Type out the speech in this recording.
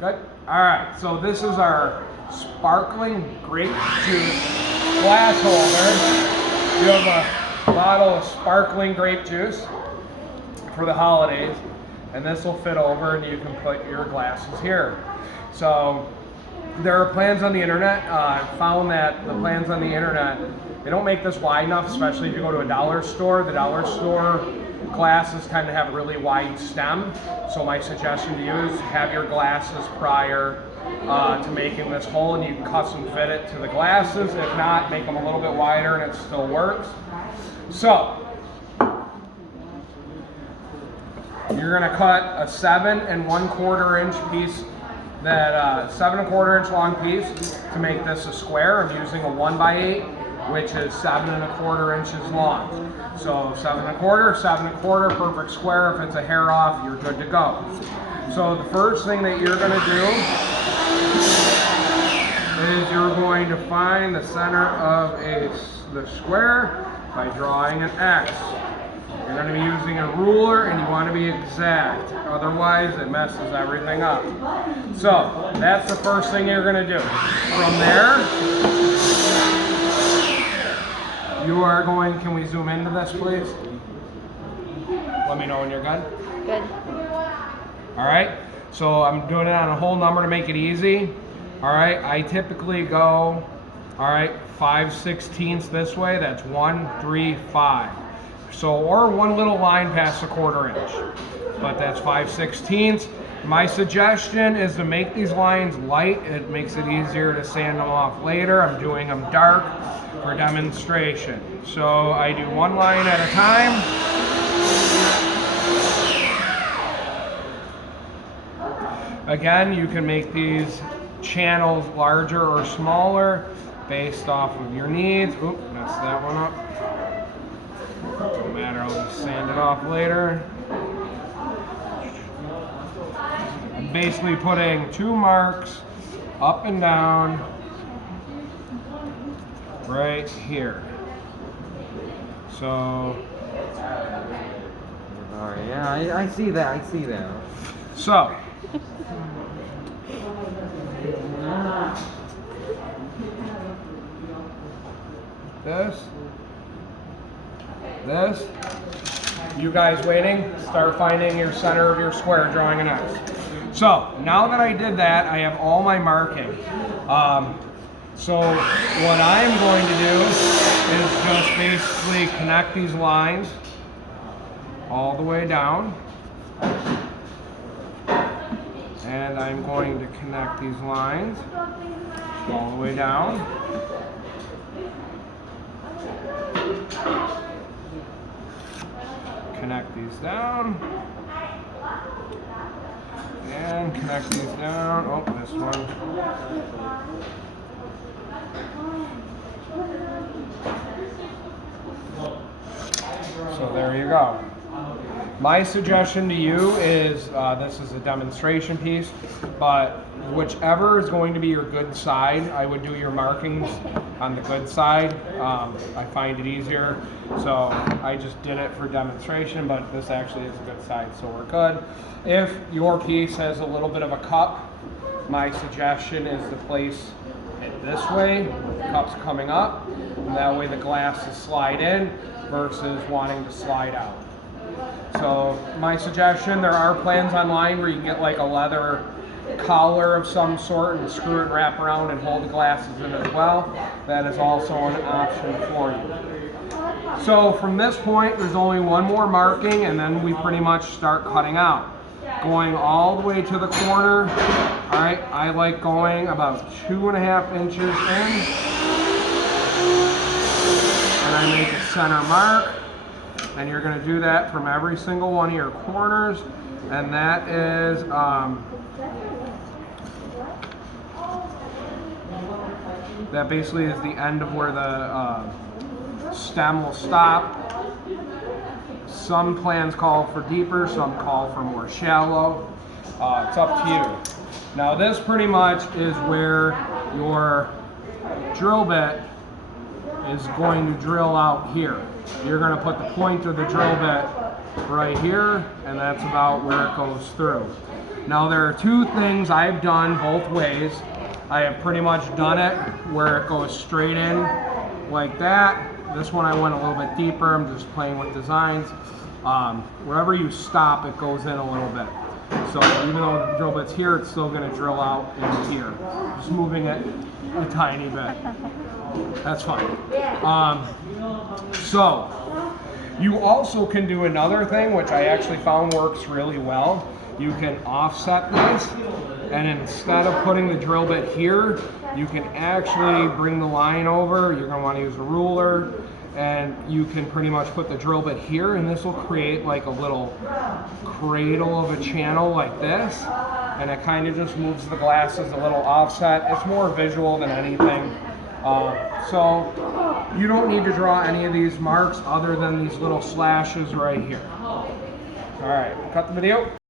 Good. All right, so this is our sparkling grape juice glass holder. You have a bottle of sparkling grape juice for the holidays, and this will fit over and you can put your glasses here. So there are plans on the internet. I found that the plans on the internet, they don't make this wide enough, especially if you go to a dollar store. The dollar store glasses tend to have a really wide stem. So my suggestion to you is have your glasses prior to making this hole, and you can custom fit it to the glasses. If not, make them a little bit wider and it still works. So you're gonna cut a 7 1/4 inch piece, that 7 1/4 inch long piece to make this a square. I'm using a 1x8, which is 7 1/4 inches long. So 7 1/4, 7 1/4, perfect square. If it's a hair off, you're good to go. So the first thing that you're gonna do is you're going to find the center of the square by drawing an X. You're going to be using a ruler and you want to be exact, otherwise it messes everything up. So that's the first thing you're going to do. From there, you are going, can we zoom into this please? Let me know when you're good. Good. All right, so I'm doing it on a whole number to make it easy. All right, I typically go, all right, 5/16 this way, that's 1, 3, 5. So, or one little line past a 1/4 inch, but that's 5/16. My suggestion is to make these lines light. It makes it easier to sand them off later. I'm doing them dark for demonstration. So I do one line at a time. Again, you can make these channels larger or smaller based off of your needs. Oop, messed that one up. Doesn't matter, I'll just sand it off later. I'm basically putting 2 marks up and down right here. So, alright, yeah, I see that, I see that. So, this, you guys waiting? Start finding your center of your square, drawing an X. So now that I did that, I have all my marking. So what I'm going to do is just basically connect these lines all the way down. And I'm going to connect these lines all the way down. Connect these down. And connect these down. Oh, this one. So there you go. My suggestion to you is, this is a demonstration piece, but whichever is going to be your good side, I would do your markings on the good side. I find it easier, so I just did it for demonstration, but this actually is a good side, so we're good. If your piece has a little bit of a cup, my suggestion is to place it this way, with the cups coming up, and that way the glasses slide in versus wanting to slide out. So my suggestion, there are plans online where you can get like a leather collar of some sort and screw it, wrap around and hold the glasses in as well. That is also an option for you. So from this point, there's only one more marking and then we pretty much start cutting out. Going all the way to the corner. All right, I like going about 2.5 inches in. And I make a center mark. And you're going to do that from every single one of your corners, and that is that basically is the end of where the stem will stop. Some plans call for deeper, some call for more shallow. It's up to you. Now this pretty much is where your drill bit is going to drill out here. You're going to put the point of the drill bit right here, and that's about where it goes through. Now there are two things I've done both ways. I have pretty much done it where it goes straight in like that. This one I went a little bit deeper. I'm just playing with designs. Wherever you stop, it goes in a little bit. So even though the drill bit's here, it's still going to drill out in here. Just moving it a tiny bit. That's fine. So you also can do another thing, which I actually found works really well. You can offset this, and instead of putting the drill bit here, you can actually bring the line over. You're going to want to use a ruler, and you can pretty much put the drill bit here, and this will create like a little cradle of a channel like this, and it kind of just moves the glasses a little offset. It's more visual than anything. So you don't need to draw any of these marks other than these little slashes right here. All right, cut the video.